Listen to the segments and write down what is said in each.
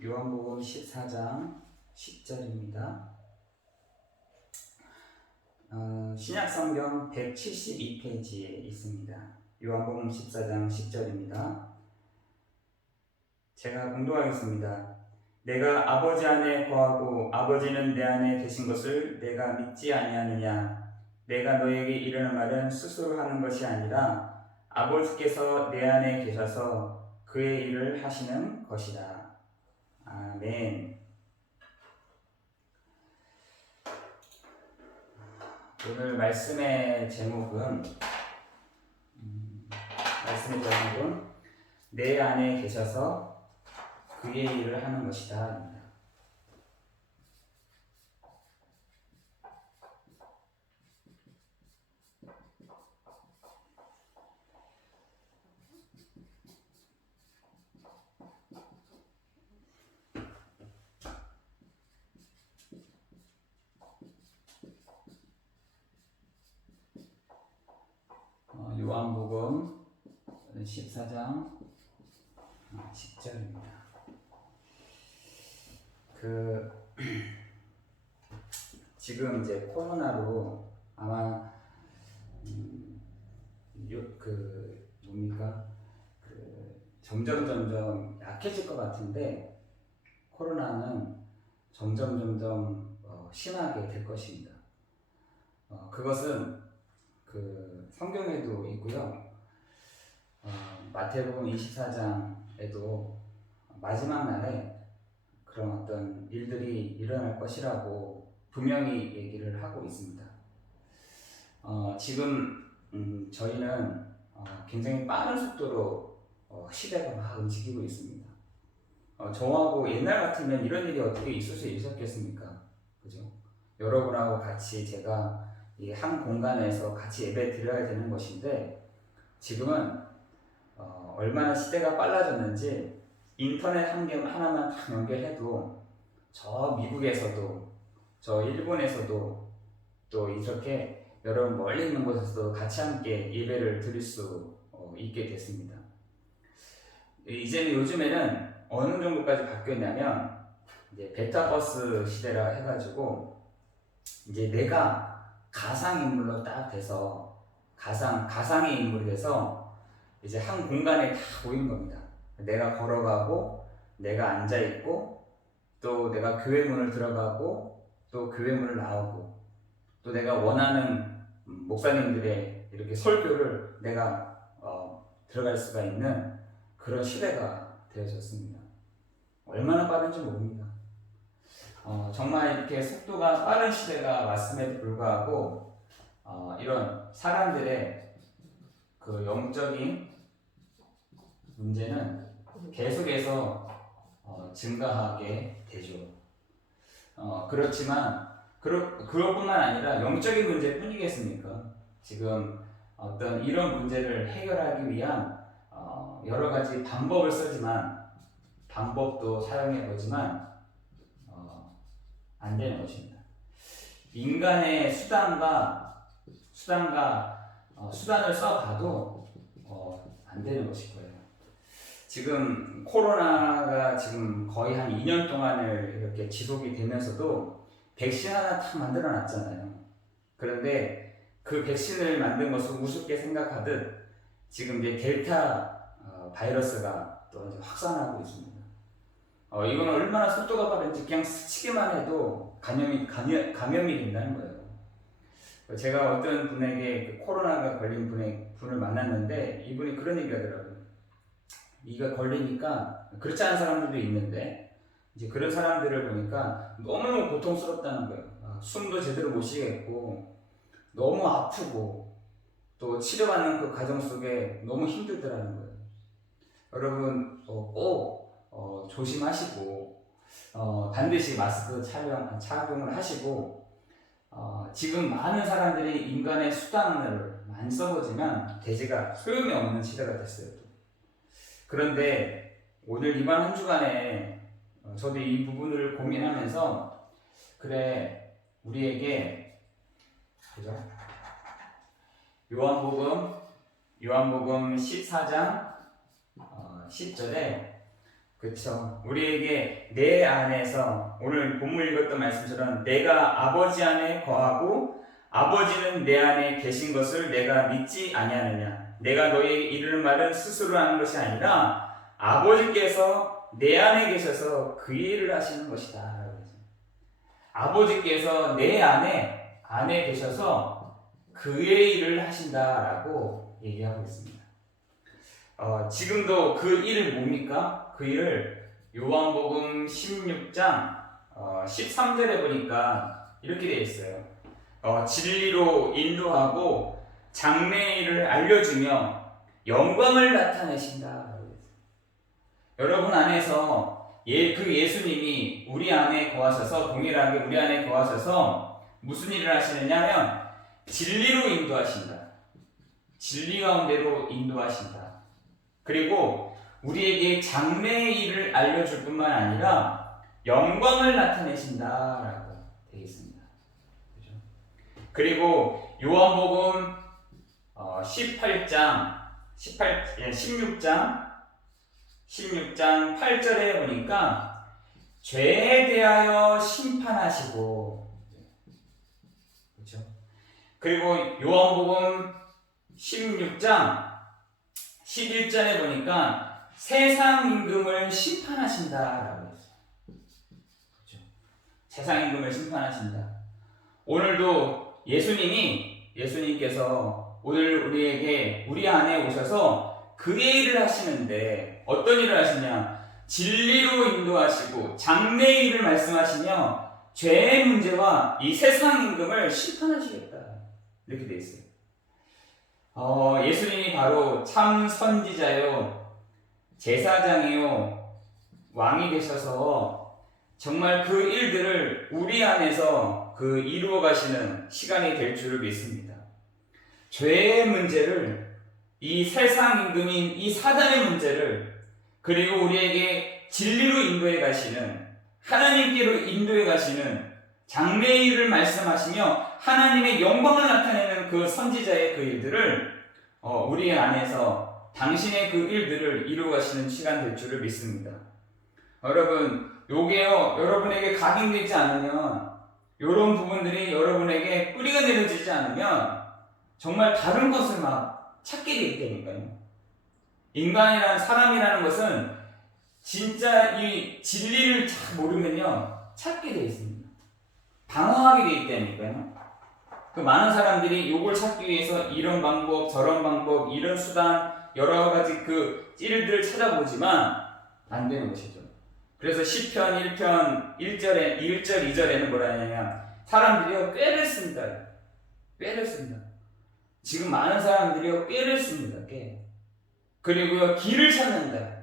요한복음 14장 10절입니다. 신약성경 172페이지에 있습니다. 요한복음 14장 10절입니다. 제가 공독하겠습니다. 내가 아버지 안에 거하고 아버지는 내 안에 계신 것을 내가 믿지 아니하느냐? 내가 너에게 이르는 말은 스스로 하는 것이 아니라 아버지께서 내 안에 계셔서 그의 일을 하시는 것이다. 아멘. 오늘 말씀의 제목은 내 안에 계셔서 그의 일을 하는 것이다. 요한복음 14장 10절입니다. 지금 이제 코로나로 아마 점점 약해질 것 같은데 코로나는 점점 심하게 될 것입니다. 그것은 성경에도 있고요. 마태복음 24장에도 마지막 날에 그런 어떤 일들이 일어날 것이라고 분명히 얘기를 하고 있습니다. 지금 저희는 굉장히 빠른 속도로 시대가 막 움직이고 있습니다. 저하고 옛날 같으면 이런 일이 어떻게 있을 수 있었겠습니까? 그죠? 여러분하고 같이 제가 이 한 공간에서 같이 예배 드려야 되는 것인데 지금은 얼마나 시대가 빨라졌는지 인터넷 하나만 딱 연결해도 저 미국에서도 저 일본에서도 또 이렇게 여러분 멀리 있는 곳에서도 같이 함께 예배를 드릴 수 있게 됐습니다. 이제는 요즘에는 어느 정도까지 바뀌었냐면 이제 베타버스 시대라 해가지고 이제 내가 가상인물로 딱 돼서 가상의 인물이 돼서 이제 한 공간에 다 보이는 겁니다. 내가 걸어가고 내가 앉아있고 또 내가 교회 문을 들어가고 또 교회 문을 나오고 또 내가 원하는 목사님들의 이렇게 설교를 내가 들어갈 수가 있는 그런 시대가 되어졌습니다. 얼마나 빠른지 모릅니다. 정말 이렇게 속도가 빠른 시대가 왔음에도 불구하고 이런 사람들의 그 영적인 문제는 계속해서 증가하게 되죠. 그렇지만 그것뿐만 아니라 영적인 문제뿐이겠습니까? 지금 어떤 이런 문제를 해결하기 위한 여러 가지 방법을 쓰지만 방법도 사용해 보지만 안 되는 것입니다. 인간의 수단을 써봐도 안 되는 것일 거예요. 지금 코로나가 지금 거의 한 2년 동안을 이렇게 지속이 되면서도 백신 하나 딱 만들어 놨잖아요. 그런데 그 백신을 만든 것을 우습게 생각하듯 지금 이제 델타 바이러스가 또 이제 확산하고 있습니다. 이건 얼마나 속도가 빠른지 그냥 스치기만 해도 감염이 된다는 거예요. 제가 어떤 분에게 코로나가 걸린 분을 만났는데 이분이 그런 얘기 하더라고요. 이가 걸리니까 그렇지 않은 사람들도 있는데 이제 그런 사람들을 보니까 너무너무 고통스럽다는 거예요. 숨도 제대로 못 쉬겠고 너무 아프고 또 치료받는 그 과정 속에 너무 힘들더라는 거예요. 여러분 꼭 조심하시고 반드시 마스크 착용을 하시고 지금 많은 사람들이 인간의 수단을 많이 써보지만 대지가 소용이 없는 시대가 됐어요. 그런데 오늘 이번 한 주간에 저도 이 부분을 고민하면서 그래 우리에게 그죠? 요한복음 14장 10절에 그렇죠. 우리에게 내 안에서 오늘 본문 읽었던 말씀처럼 내가 아버지 안에 거하고 아버지는 내 안에 계신 것을 내가 믿지 아니하느냐. 내가 너희에게 이르는 말은 스스로 하는 것이 아니라 아버지께서 내 안에 계셔서 그 일을 하시는 것이다. 아버지께서 내 안에 계셔서 그의 일을 하신다라고 얘기하고 있습니다. 지금도 그 일을 뭡니까? 그 일을 요한복음 16장 13절에 보니까 이렇게 되어 있어요. 진리로 인도하고 장래의 일을 알려주며 영광을 나타내신다. 여러분 안에서 그 예수님이 우리 안에 거하셔서 동일하게 우리 안에 거하셔서 무슨 일을 하시느냐면 진리로 인도하신다. 진리 가운데로 인도하신다. 그리고 우리에게 장래의 일을 알려줄 뿐만 아니라 영광을 나타내신다라고 되어 있습니다. 그렇죠? 그리고 요한복음 16장 8절에 보니까 죄에 대하여 심판하시고, 그렇죠? 그리고 요한복음 16장 11절에 보니까 세상 임금을 심판하신다라고 했어요. 그렇죠? 세상 임금을 심판하신다. 오늘도 예수님께서 오늘 우리에게 우리 안에 오셔서 그의 일을 하시는데 어떤 일을 하시냐? 진리로 인도하시고 장래의 일을 말씀하시며 죄의 문제와 이 세상 임금을 심판하시겠다. 이렇게 되어 있어요. 예수님이 바로 참 선지자요, 제사장이요, 왕이 되셔서 정말 그 일들을 우리 안에서 이루어 가시는 시간이 될 줄을 믿습니다. 죄의 문제를, 이 세상 임금인 이 사단의 문제를, 그리고 우리에게 진리로 인도해 가시는, 하나님께로 인도해 가시는 장래의 일을 말씀하시며 하나님의 영광을 나타내는 그 선지자의 그 일들을 우리 안에서 당신의 그 일들을 이루어 가시는 시간 될 줄을 믿습니다. 여러분, 요게요, 여러분에게 각인되지 않으면, 이런 부분들이 여러분에게 뿌리가 내려지지 않으면 정말 다른 것을 막 찾게 되기 때문이니까요. 인간이란, 사람이라는 것은 진짜 이 진리를 잘 모르면요 찾게 되어 있습니다. 방황하게 되기 때문이니까요. 많은 사람들이 요걸 찾기 위해서 이런 방법, 저런 방법, 이런 수단, 여러 가지 그 일들을 찾아보지만 안 되는 것이죠. 그래서 시편 1편 1절, 2절에는 뭐라 하냐면 사람들이요 꾀를 씁니다. 꾀를 씁니다. 지금 많은 사람들이요 꾀를 씁니다. 꾀. 그리고요 길을 찾는다.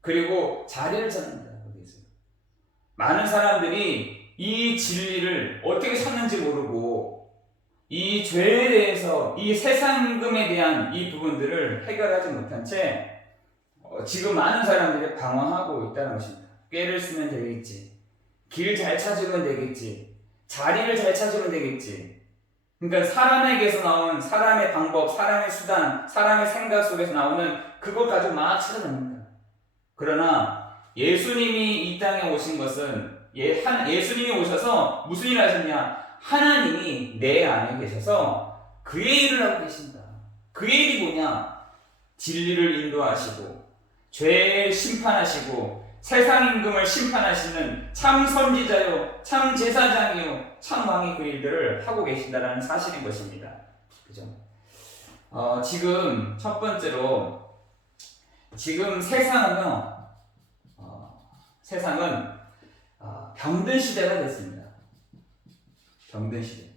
그리고 자리를 찾는다. 많은 사람들이 이 진리를 어떻게 찾는지 모르고 이 죄에 대해서, 이 세상 임금에 대한 이 부분들을 해결하지 못한 채 지금 많은 사람들이 방황하고 있다는 것입니다. 꾀를 쓰면 되겠지, 길 잘 찾으면 되겠지, 자리를 잘 찾으면 되겠지. 그러니까 사람에게서 나오는 사람의 방법, 사람의 수단, 사람의 생각 속에서 나오는 그걸 가지고 막 찾아냅니다. 그러나 예수님이 이 땅에 오신 것은, 예수님이 오셔서 무슨 일을 하셨냐? 하나님이 내 안에 계셔서 그의 일을 하고 계신다. 그의 일이 뭐냐? 진리를 인도하시고 죄를 심판하시고 세상 임금을 심판하시는 참 선지자요, 참 제사장이요, 참 왕이 그 일들을 하고 계신다라는 사실인 것입니다. 그죠? 지금 첫 번째로, 지금 세상은 병든 시대가 됐습니다. 병든 시대.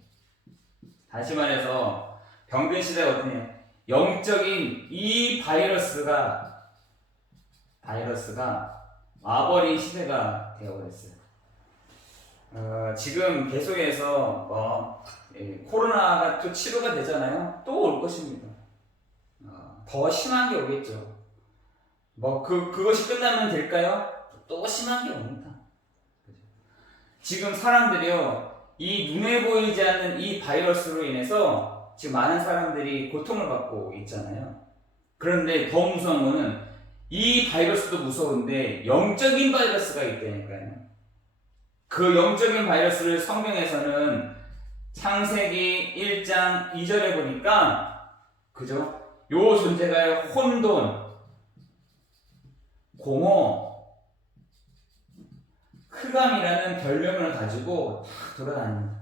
다시 말해서 병든 시대가 어떠냐? 영적인 이 바이러스가 와버린 시대가 되어버렸어요. 지금 계속해서 코로나가 또 치료가 되잖아요. 또 올 것입니다. 더 심한 게 오겠죠. 그것이 끝나면 될까요? 또 심한 게 옵니다. 지금 사람들이요, 이 눈에 보이지 않는 이 바이러스로 인해서 지금 많은 사람들이 고통을 받고 있잖아요. 그런데 더 무서운 거는 이 바이러스도 무서운데 영적인 바이러스가 있다니까요. 그 영적인 바이러스를 성경에서는 창세기 1장 2절에 보니까 그죠? 요 존재가 혼돈, 공허, 흑암이라는 별명을 가지고 다 돌아다닙니다.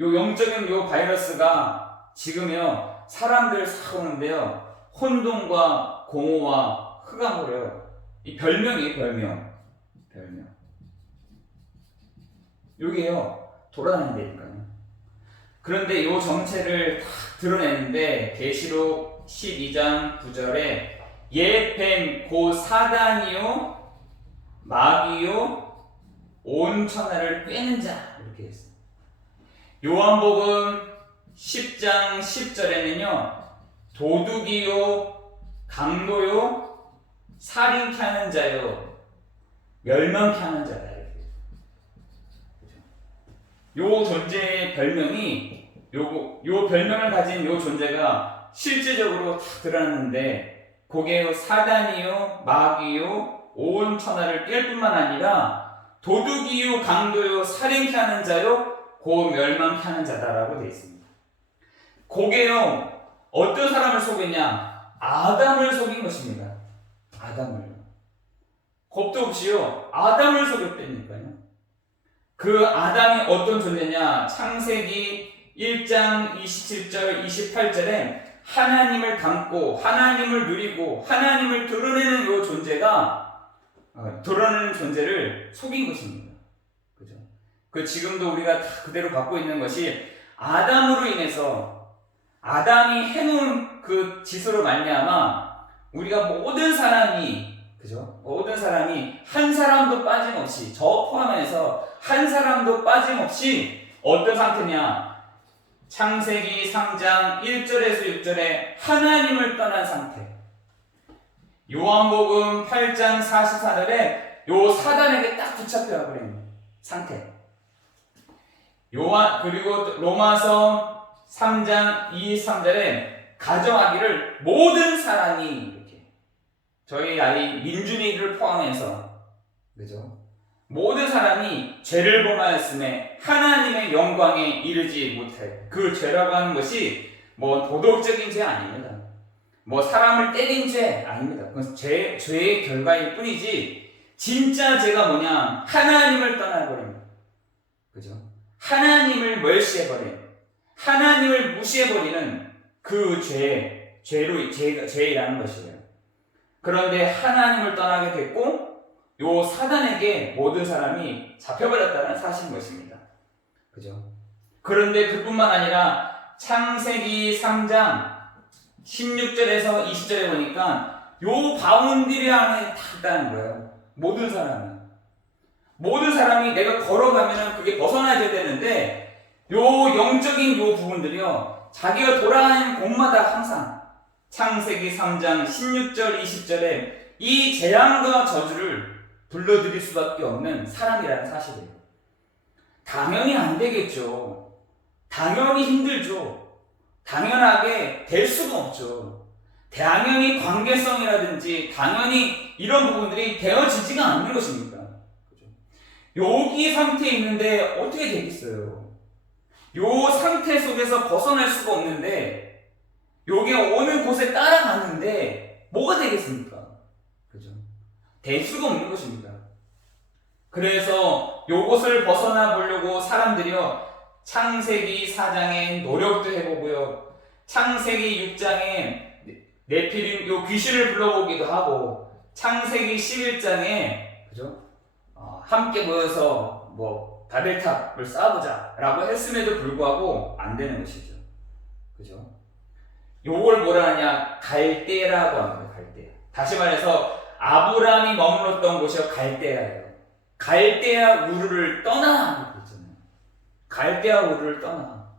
요 영적인 요 바이러스가 지금요 사람들을 싹 오는데요 혼돈과 공허와 흑암으로요. 이 별명이에요, 별명. 요게요 돌아다닌다니까요. 그런데 요 정체를 다 드러내는데 계시록 12장 9절에 예 뱀 고 사단이요 마귀요 온 천하를 꿰는 자 이렇게 했어요. 요한복음 10장 10절에는요 도둑이요 강도요 살인케 하는 자요 멸망케 하는 자다 이렇게. 요 존재의 별명이 요 별명을 가진 요 존재가 실제적으로 다 드러났는데 그게 사단이요 마귀요 온 천하를 깰 뿐만 아니라 도둑이요 강도요 살인케 하는 자요 곧 멸망케 하는 자다라고 되어 있습니다. 그게요 어떤 사람을 속였냐? 아담을 속인 것입니다. 아담을요. 겁도 없이요 아담을 속였다니까요. 그 아담이 어떤 존재냐? 창세기 1장 27절 28절에 하나님을 닮고 하나님을 누리고 하나님을 드러내는 이 존재가 드러내는 존재를 속인 것입니다. 그죠? 그 지금도 우리가 다 그대로 갖고 있는 것이 아담으로 인해서 아담이 해놓은 그 짓으로 말미암아 우리가 모든 사람이 그죠? 모든 사람이 한 사람도 빠짐없이 저 포함해서 한 사람도 빠짐없이 어떤 상태냐? 창세기 3장 1절에서 6절에 하나님을 떠난 상태. 요한복음 8장 44절에 요 사단에게 딱 붙잡혀 버린 상태. 그리고 로마서 3장 2, 3절에 가정하기를 모든 사람이 이렇게 저희 아이 민준이를 포함해서 그죠? 모든 사람이 죄를 범하였음에 하나님의 영광에 이르지 못해. 그 죄라고 하는 것이 뭐 도덕적인 죄 아닙니다. 뭐 사람을 때린 죄 아닙니다. 그건 죄의 결과일 뿐이지 진짜 죄가 뭐냐? 하나님을 떠나버립니다. 그죠? 하나님을 멸시해버린, 하나님을 무시해버리는 그 죄라는 것이에요. 그런데 하나님을 떠나게 됐고 요 사단에게 모든 사람이 잡혀버렸다는 사실인 것입니다. 그죠? 그런데 그뿐만 아니라 창세기 3장 16절에서 20절에 보니까 요 바운드리 안에 다 있다는 거예요. 모든 사람이 내가 걸어가면 그게 벗어나야 되는데 요 영적인 요 부분들이요 자기가 돌아가는 곳마다 항상 창세기 3장 16절 20절에 이 재앙과 저주를 불러들일 수밖에 없는 사람이라는 사실이에요. 당연히 안 되겠죠. 당연히 힘들죠. 당연하게 될 수가 없죠. 당연히 관계성이라든지 당연히 이런 부분들이 되어지지가 않는 것입니다. 그죠? 여기 상태에 있는데 어떻게 되겠어요? 요 상태 속에서 벗어날 수가 없는데 요게 어느 곳에 따라가는데 뭐가 되겠습니까? 그죠? 될 수가 없는 것입니다. 그래서 요것을 벗어나 보려고 사람들이요 창세기 4장에 노력도 해보고요 창세기 6장에 네피림 요 귀신을 불러보기도 하고 창세기 11장에 그죠? 함께 모여서 뭐 바벨탑을 쌓아보자 라고 했음에도 불구하고 안 되는 것이죠. 그죠? 요걸 뭐라 하냐? 갈대라고 합니다. 갈대아. 다시 말해서 아브라함이 머물렀던 곳이 갈대아예요. 갈대아 우르를 떠나 그랬잖아요. 갈대아 우르를 떠나.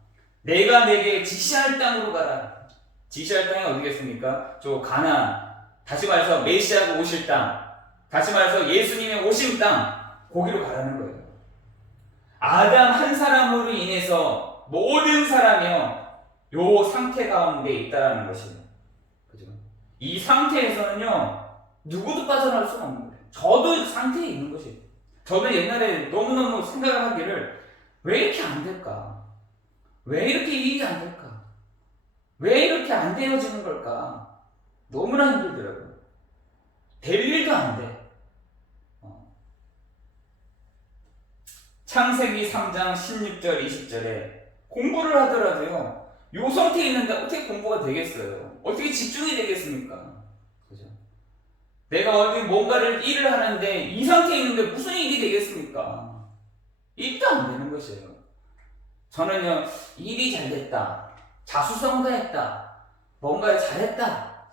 내가 내게 지시할 땅으로 가라. 지시할 땅이 어디겠습니까? 저 가나안. 다시 말해서 메시아가 오실 땅. 다시 말해서 예수님의 오심 땅. 거기로 가라는 거예요. 아담 한 사람으로 인해서 모든 사람이요 요 상태 가운데 있다라는 것이에요. 그죠? 이 상태에서는요 누구도 빠져나올 수가 없는 거예요. 저도 이 상태에 있는 것이에요. 저도 옛날에 너무너무 생각을 하기를 왜 이렇게 안 될까? 왜 이렇게 일이 안 될까? 왜 이렇게 안 되어지는 걸까? 너무나 힘들더라고요. 될 일도 안 돼. 창세기 3장 16절 20절에 공부를 하더라도요. 요 상태에 있는데 어떻게 공부가 되겠어요? 어떻게 집중이 되겠습니까? 그죠? 내가 어디 뭔가를 일을 하는데 이 상태에 있는데 무슨 일이 되겠습니까? 일도 안 되는 것이에요. 저는요, 일이 잘 됐다. 자수성가했다. 뭔가를 잘했다.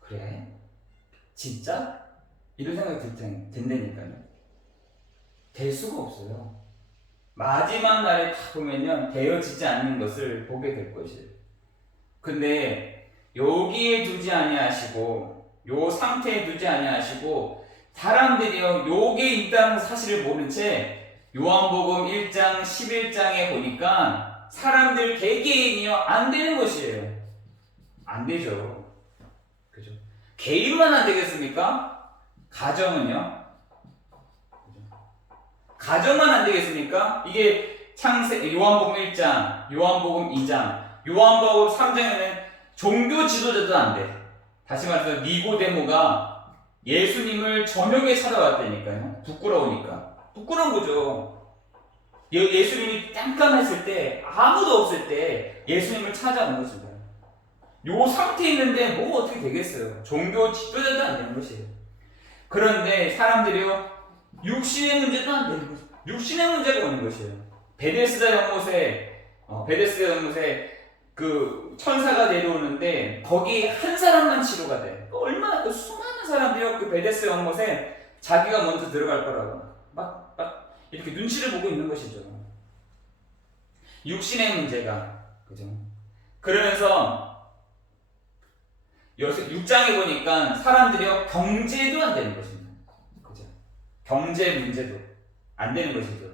그래? 진짜? 이런 생각이 든다니까요. 될 수가 없어요. 마지막 날에 다 보면요, 되어지지 않는 것을 보게 될 것이에요. 근데 여기에 두지 아니하시고 요 상태에 두지 아니하시고 사람들이요 요게 있다는 사실을 모른 채 요한복음 1장 11장에 보니까 사람들 개개인이요 안 되는 것이에요. 안 되죠. 그죠? 개인만 안 되겠습니까? 가정은요? 가정만 안 되겠습니까? 이게 요한복음 1장, 요한복음 2장, 요한복음 3장에는 종교 지도자도 안 돼. 다시 말해서 니고데모가 예수님을 저녁에 찾아왔다니까요. 부끄러우니까. 부끄러운 거죠. 예수님이 깜깜했을 때, 아무도 없을 때 예수님을 찾아온 것입니다. 요 상태에 있는데 뭐 어떻게 되겠어요? 종교 지도자도 안 되는 것이에요. 그런데 사람들이요, 육신의 문제도 안 되는 것이에요. 육신의 문제가 오는 것이에요. 베데스다 연못에 그 천사가 내려오는데 거기 한 사람만 치료가 돼. 얼마나 그 수많은 사람들이 그 베데스다 연못에 자기가 먼저 들어갈 거라고 막 이렇게 눈치를 보고 있는 것이죠. 육신의 문제가, 그죠? 그러면서 6장에 보니까 사람들이 경제도 안 되는 것입니다. 그죠? 경제 문제도 안 되는 것이죠.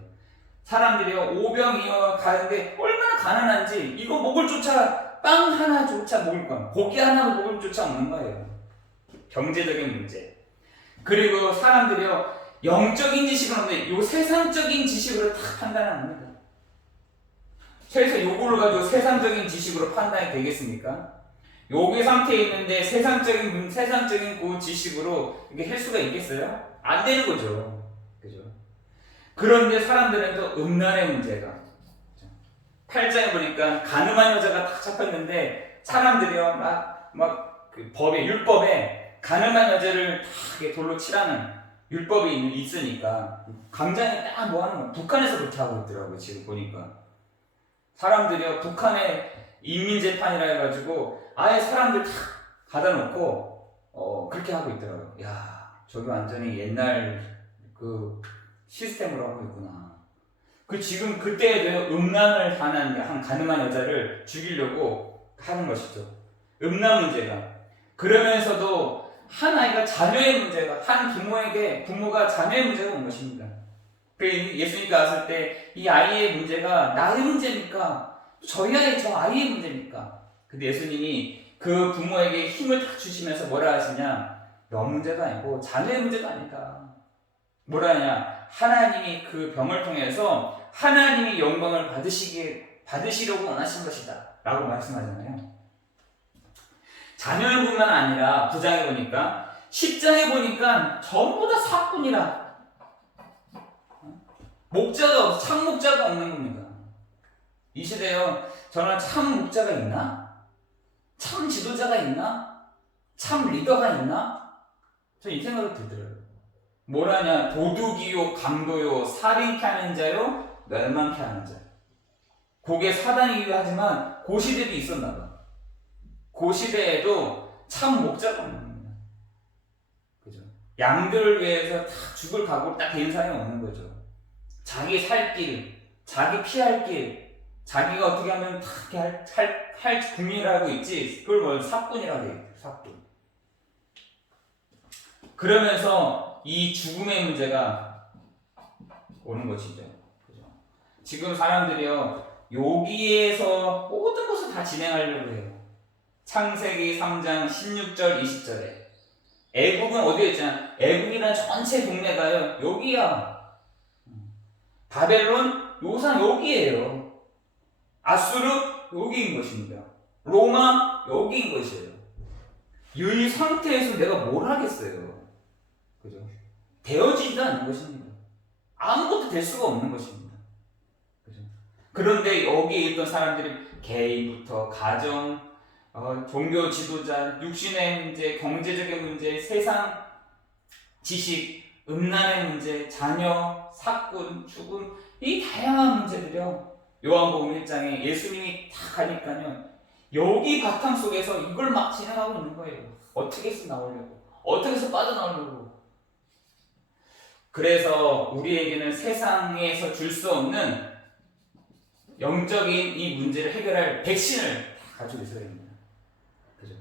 사람들이 오병이어 가는데 얼마나 가난한지 이거 먹을 조차 빵 하나조차 먹을 거야. 고기 하나 먹을 조차 없는 거예요. 경제적인 문제. 그리고 사람들이요 영적인 지식은 없는데 요 세상적인 지식으로 다 판단합니다. 그래서 요거를 가지고 세상적인 지식으로 판단이 되겠습니까? 요게 상태에 있는데 세상적인 그 지식으로 이게 할 수가 있겠어요? 안 되는 거죠. 그죠? 그런데 사람들은 또 음란의 문제가 8장에 보니까 가늠한 여자가 딱 잡혔는데 사람들이요 그 율법에 가늠한 여자를 다 돌로 치라는 율법이 있으니까 강장에 딱 뭐 하는 거야. 북한에서 그렇게 하고 있더라고요. 지금 보니까 사람들이요 북한의 인민재판이라 해가지고 아예 사람들 다 가다놓고 그렇게 하고 있더라고요. 야, 저기 완전히 옛날 그 시스템으로 하고 있구나. 그 지금 그때에도 음란을 당한 한 가늠한 여자를 죽이려고 하는 것이죠. 음란 문제가. 그러면서도 한 아이가 자녀의 문제가, 한 부모가 자녀의 문제가 온 것입니다. 예수님께서 왔을 때 이 아이의 문제가 나의 문제입니까? 저희 아이, 저 아이의 문제입니까? 근데 예수님이 그 부모에게 힘을 딱 주시면서 뭐라 하시냐? 너 문제도 아니고 자녀의 문제도 아니다. 뭐라 하냐? 하나님이 그 병을 통해서 하나님이 영광을 받으시려고 원하신 것이다. 라고 말씀하잖아요. 자녀의 뿐만 아니라 9장에 보니까 10장에 보니까 전부 다 사꾼이라. 참 목자가 없는 겁니다. 이 시대요. 저는 참 목자가 있나? 참 지도자가 있나? 참 리더가 있나? 저 이 생각이 들더라고요. 뭐라냐? 도둑이요, 강도요, 살인케 하는 자요, 멸망케 하는 자. 그게 사단이기도 하지만 그 시대도 있었나 봐. 그 시대에도 참 목자가 없는 겁니다. 그죠? 양들을 위해서 다 죽을 각오를 딱 된 사람이 없는 거죠. 자기 살 길, 자기 피할 길, 자기가 어떻게 하면 다 할 궁리라고 있지. 그걸 뭐 사꾼이라고 해. 사꾼. 그러면서 이 죽음의 문제가 오는 것이죠. 그죠? 지금 사람들이요 여기에서 모든 것을 다 진행하려고 해요. 창세기 3장 16절 20절에 애국은 어디에 있잖아. 애국이란 전체 동네가요. 여기야. 바벨론 요상 여기에요. 아수르 여기인 것입니다. 로마 여기인 것이에요. 이 상태에서 내가 뭘 하겠어요. 그죠? 되어지지도 않는 것입니다. 아무것도 될 수가 없는 것입니다. 그죠? 그런데 여기에 있던 사람들이 개인부터 가정, 종교 지도자, 육신의 문제, 경제적인 문제, 세상, 지식, 음란의 문제, 자녀, 사건, 죽음, 이 다양한 문제들이요. 요한복음 1장에 예수님이 다 가니까요. 여기 바탕 속에서 이걸 막 진행하고 있는 거예요. 어떻게 해서 나오려고, 어떻게 해서 빠져나오려고. 그래서 우리에게는 세상에서 줄 수 없는 영적인 이 문제를 해결할 백신을 다 가지고 있어야 됩니다. 그죠?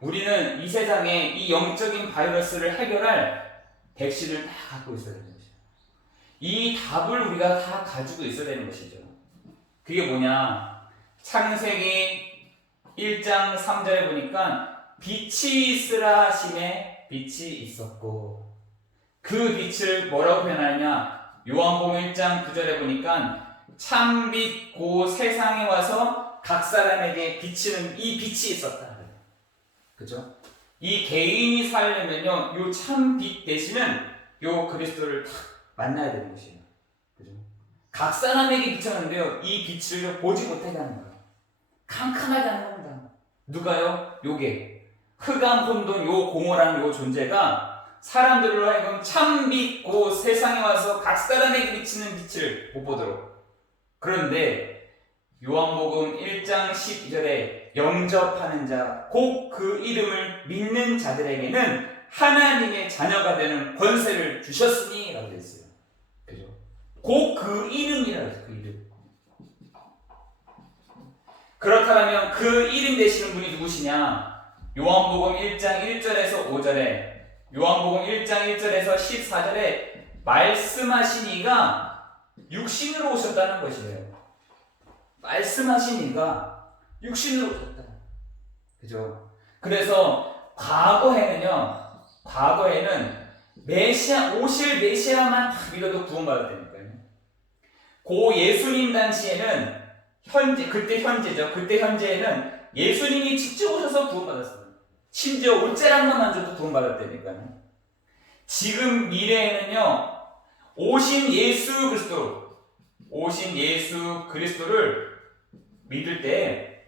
우리는 이 세상에 이 영적인 바이러스를 해결할 백신을 다 갖고 있어야 되는 것이죠. 이 답을 우리가 다 가지고 있어야 되는 것이죠. 그게 뭐냐? 창세기 1장 3절에 보니까 빛이 있으라 하심에 빛이 있었고, 그 빛을 뭐라고 표현하느냐? 요한복음 1장 9절에 보니까 참빛 고 세상에 와서 각 사람에게 비치는 이 빛이 있었다. 그죠? 이 개인이 살려면요, 요 참빛 대신은 요 그리스도를 딱 만나야 되는 것이에요. 그죠? 각 사람에게 비쳤는데요, 이 빛을 보지 못하게 하는 거예요. 캄캄하게 하는 겁니다. 누가요? 요게 흑암 혼돈 요 공허라는 요 존재가 사람들로 하여금 참빛 고 세상에 와서 각 사람에게 비치는 빛을 못 보도록. 그런데 요한복음 1장 12절에 영접하는 자, 곧 그 이름을 믿는 자들에게는 하나님의 자녀가 되는 권세를 주셨으니 라고 되어 있어요. 그죠? 곧 그 이름이라고 해서 그 이름. 그렇다면 그 이름 되시는 분이 누구시냐? 요한복음 1장 1절에서 5절에, 요한복음 1장 1절에서 14절에 말씀하신 이가 육신으로 오셨다는 것이에요. 말씀하신 이가 육신으로 오셨다. 그죠? 그래서 과거에는 메시아, 오실 메시아만 딱 믿어도 구원받았다니까요. 고 예수님 당시에는 그때 현재에는 예수님이 직접 오셔서 구원받았어요. 심지어 옷자락만 줘도 구원받았다니까요. 지금 미래에는요, 오신 예수 그리스도를 믿을 때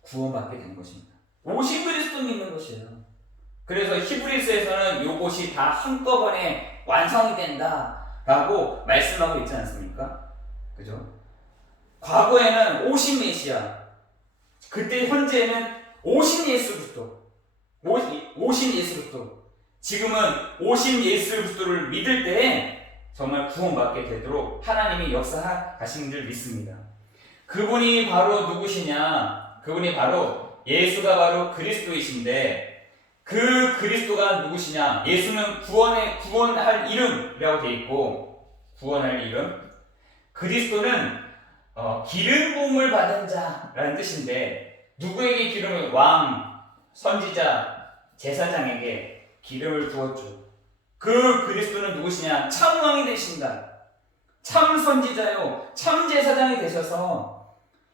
구원받게 된 것입니다. 오신 그리스도 믿는 것이에요. 그래서 히브리서에서는 이것이 다 한꺼번에 완성이 된다라고 말씀하고 있지 않습니까? 그죠? 과거에는 오신 메시아, 그때 현재는 오신 예수 그리스도, 오신 예수 그리스도, 지금은 오신 예수 그리스도를 믿을 때 정말 구원받게 되도록 하나님이 역사하신 줄 믿습니다. 그분이 바로 누구시냐? 그분이 바로 예수가 바로 그리스도이신데, 그 그리스도가 누구시냐? 예수는 구원할 이름이라고 되어 있고, 구원할 이름. 그리스도는 기름 부음을 받은 자라는 뜻인데, 누구에게 기름을? 왕, 선지자, 제사장에게 기름을 부었죠. 그 그리스도는 누구시냐? 참왕이 되신다. 참 선지자요, 참 제사장이 되셔서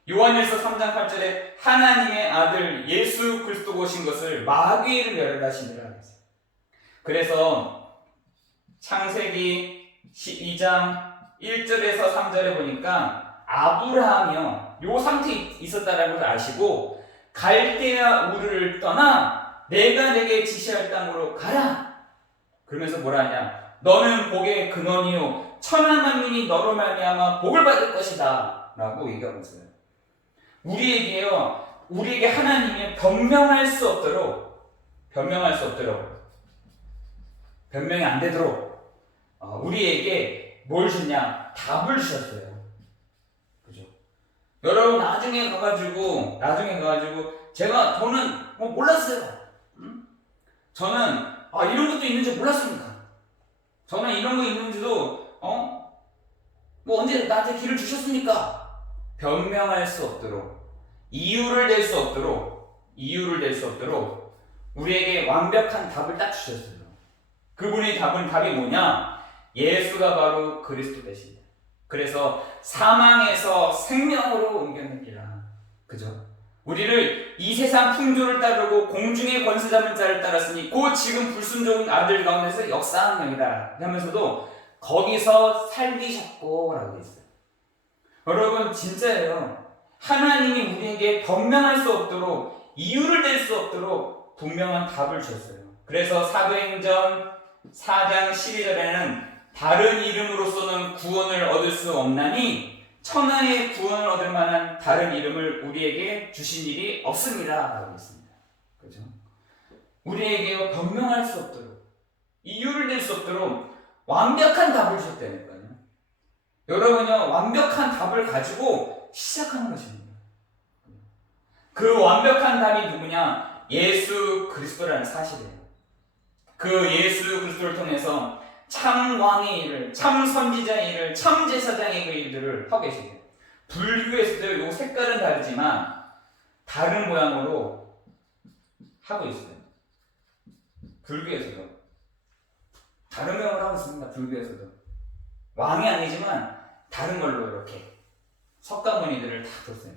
요한일서 3장 8절에 하나님의 아들 예수 그리스도 오신 것을 마귀를 멸하시니라 그랬어요. 그래서 창세기 12장 1절에서 3절에 보니까 아브라함이요, 요 상태에 있었다라는 것을 아시고 갈대아 우르를 떠나 내가 내게 지시할 땅으로 가라. 그러면서 뭐라 하냐? 너는 복의 근원이요 천하 만민이 너로 말미암아 복을 받을 것이다 라고 얘기하고 있어요. 우리에게 하나님이 변명할 수 없도록, 변명이 안 되도록 우리에게 뭘 줬냐? 답을 주셨어요. 그죠? 여러분 나중에 가가지고 저는 몰랐어요. 저는 이런 것도 있는지 몰랐습니다. 저는 이런 거 있는지도 언제 나한테 길을 주셨습니까? 변명할 수 없도록, 이유를 댈 수 없도록 우리에게 완벽한 답을 딱 주셨어요. 그분이 답이 뭐냐? 예수가 바로 그리스도 되신다. 그래서 사망에서 생명으로 옮겼느니라. 그죠? 우리를 이 세상 풍조를 따르고 공중의 권세 잡은 자를 따랐으니 곧 지금 불순종인 아들 가운데서 역사하느니라 하면서도 거기서 살리셨고 라고 되어 있어요. 여러분 진짜예요. 하나님이 우리에게 변명할 수 없도록, 이유를 댈 수 없도록 분명한 답을 주셨어요. 그래서 사도행전 4장 12절에는 다른 이름으로서는 구원을 얻을 수 없나니 천하의 구원을 얻을 만한 다른 이름을 우리에게 주신 일이 없습니다 라고 했습니다. 그죠? 우리에게 변명할 수 없도록, 이유를 댈 수 없도록 완벽한 답을 주셨다니까요. 여러분요, 완벽한 답을 가지고 시작하는 것입니다. 그 완벽한 답이 누구냐? 예수 그리스도라는 사실이에요. 그 예수 그리스도를 통해서 참 왕의 일을, 참 선지자의 일을, 참 제사장의 그 일들을 하고 계십니다. 불교에서도 요 색깔은 다르지만 다른 모양으로 하고 있어요. 불교에서도 다른 모양으로 하고 있습니다. 불교에서도 왕이 아니지만 다른 걸로 이렇게 석가모니들을 다 뒀어요.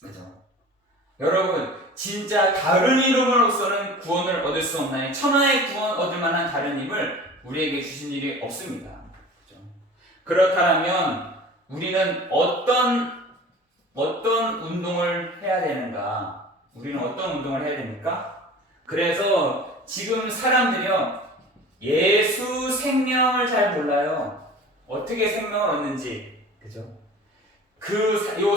그죠? 여러분 진짜 다른 이름으로서는 구원을 얻을 수 없나요? 천하의 구원 얻을 만한 다른 힘을 우리에게 주신 일이 없습니다. 그죠? 그렇다면 우리는 어떤 운동을 해야 되는가? 우리는 어떤 운동을 해야 됩니까? 그래서 지금 사람들이요, 예수 생명을 잘 몰라요. 어떻게 생명을 얻는지. 그죠? 요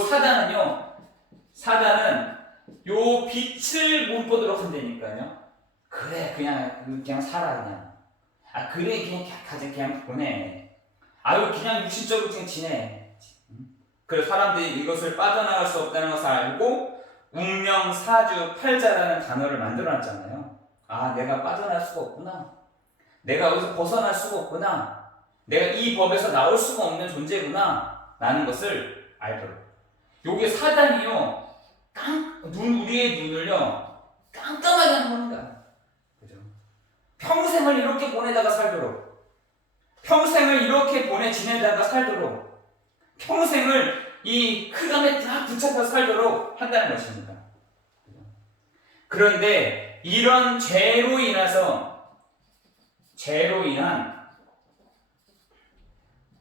사단은 요 빛을 못 보도록 한다니까요. 그래, 그냥 살아, 그냥. 그래, 그냥 보내. 그냥 육신적으로 그냥 지내. 그래서 사람들이 이것을 빠져나갈 수 없다는 것을 알고 운명, 사주, 팔자라는 단어를 만들어놨잖아요. 내가 빠져나갈 수가 없구나. 내가 여기서 벗어날 수가 없구나. 내가 이 법에서 나올 수가 없는 존재구나. 라는 것을 알도록. 요게 사단이요, 우리의 눈을요, 깜깜하게 하는 겁니다. 그죠? 평생을 이렇게 보내다가 살도록. 평생을 이렇게 지내다가 살도록. 평생을 이 흑암에 딱 붙잡혀 살도록 한다는 것입니다. 그런데 이런 죄로 인한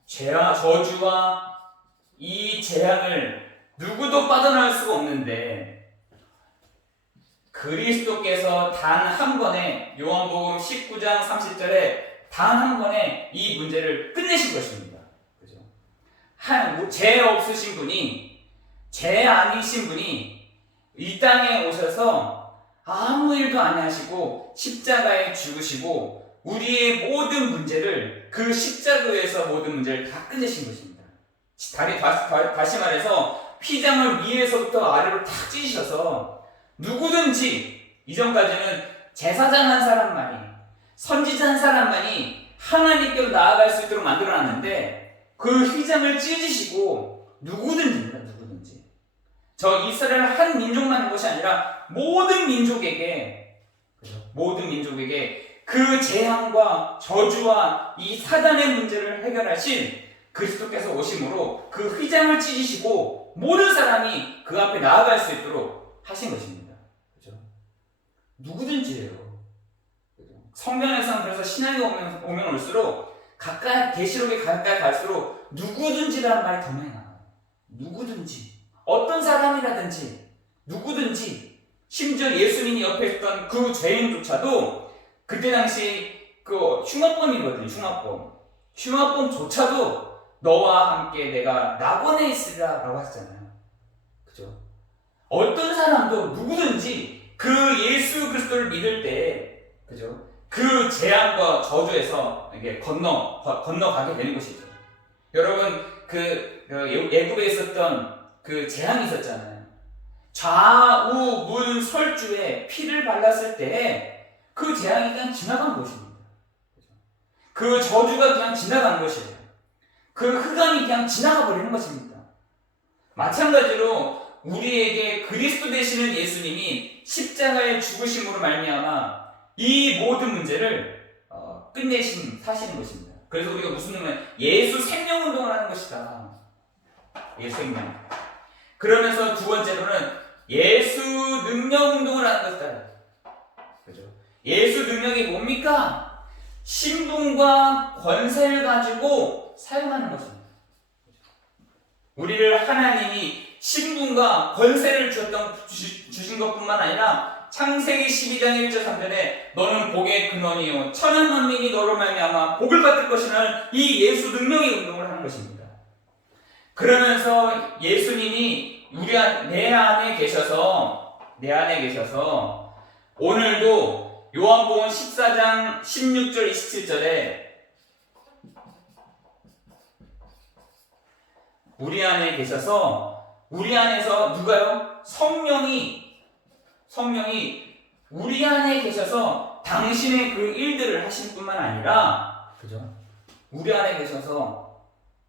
죄와 저주와 이 재앙을 누구도 빠져나갈 수가 없는데 그리스도께서 단 한 번에 요한복음 19장 30절에 단 한 번에 이 문제를 끝내신 것입니다. 그죠? 죄 없으신 분이, 죄 아니신 분이 이 땅에 오셔서 아무 일도 안 하시고 십자가에 죽으시고 우리의 모든 문제를, 그 십자가에서 모든 문제를 다 끝내신 것입니다. 다시 말해서 피장을 위에서부터 아래로 탁 찢으셔서 누구든지, 이전까지는 제사장 한 사람만이, 선지자 한 사람만이 하나님께로 나아갈 수 있도록 만들어놨는데 그 휘장을 찢으시고 누구든지입니다. 누구든지. 저 이스라엘 한 민족만인 것이 아니라 모든 민족에게 그 재앙과 저주와 이 사단의 문제를 해결하신 그리스도께서 오심으로 그 휘장을 찢으시고 모든 사람이 그 앞에 나아갈 수 있도록 하신 것입니다. 그죠? 누구든지예요. 그죠? 성경에서는 그래서 신약에 오면 올수록 가까이, 계시록에 가까이 갈수록 누구든지라는 말이 더 많이 나와요. 누구든지, 어떤 사람이라든지, 누구든지. 심지어 예수님이 옆에 있던 그 죄인조차도 그때 당시 그 흉악범이거든요. 흉악범조차도 너와 함께 내가 낙원에 있으리라 라고 하셨잖아요. 그죠? 어떤 사람도 누구든지 그 예수 그리스도를 믿을 때, 그죠? 그 재앙과 저주에서 이게 건너가게 되는 것이죠. 여러분, 예굽에 있었던 그 재앙이 있었잖아요. 좌우 문 설주에 피를 발랐을 때 그 재앙이 그냥 지나간 것입니다. 그 저주가 그냥 지나간 것이에요. 그 흑암이 그냥 지나가 버리는 것입니다. 마찬가지로 우리에게 그리스도 되시는 예수님이 십자가의 죽으심으로 말미암아 이 모든 문제를 끝내시는 것입니다. 그래서 우리가 무슨 운동을 예수 생명 운동을 하는 것이다. 예수 생명. 그러면서 두 번째로는 예수 능력 운동을 하는 것이다. 그죠? 예수 능력이 뭡니까? 신분과 권세를 가지고 사용하는 것입니다. 우리를 하나님이 신분과 권세를 주신 것뿐만 아니라 창세기 12장 1절 3절에 너는 복의 근원이요 천한 만민이 너로 말미암아 복을 받을 것이라는 이 예수 능력의 운동을 하는 것입니다. 그러면서 예수님이 내 안에 계셔서 오늘도 요한복음 14장 16절 27절에 우리 안에 계셔서 우리 안에서 누가요? 성령이 우리 안에 계셔서 당신의 그 일들을 하실 뿐만 아니라, 그죠? 우리 안에 계셔서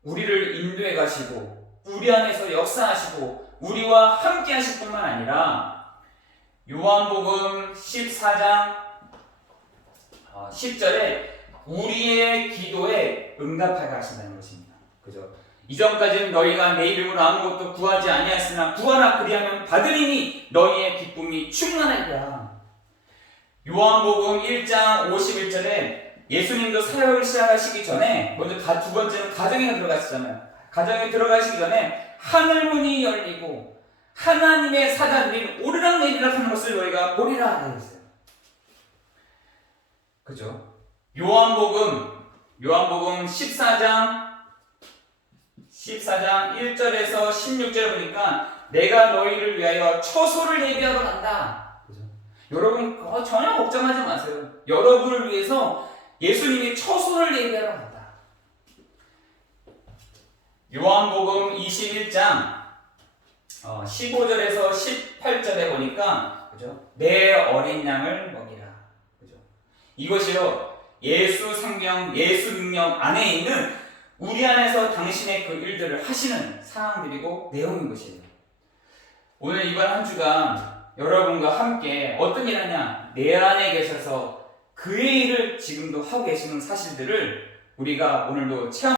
우리를 인도해 가시고 우리 안에서 역사하시고 우리와 함께 하실 뿐만 아니라 요한복음 14장 10절에 우리의 기도에 응답하게 하신다는 것입니다. 그죠? 이전까지는 너희가 내 이름으로 아무것도 구하지 아니하였으나 구하라 그리하면 받으리니 너희의 기쁨이 충만하리라. 요한복음 1장 51절에 예수님도 사역을 시작하시기 전에 먼저 두 번째는 가정에 들어가시잖아요. 가정에 들어가시기 전에 하늘 문이 열리고 하나님의 사자들이 오르락내리락 하는 것을 너희가 보리라 하였어요. 그죠? 요한복음 14장 1절에서 16절 보니까 내가 너희를 위하여 처소를 예비하러 간다. 그죠? 여러분 전혀 걱정하지 마세요. 여러분을 위해서 예수님이 처소를 예비하러 간다. 요한복음 21장 15절에서 18절에 보니까, 그죠? 내 어린 양을 먹이라. 그죠? 이것이요 예수 생명, 예수 능력 안에 있는 우리 안에서 당신의 그 일들을 하시는 상황들이고 내용인 것이에요. 오늘 이번 한 주간 여러분과 함께 어떤 일 하냐? 내 안에 계셔서 그의 일을 지금도 하고 계시는 사실들을 우리가 오늘도 체험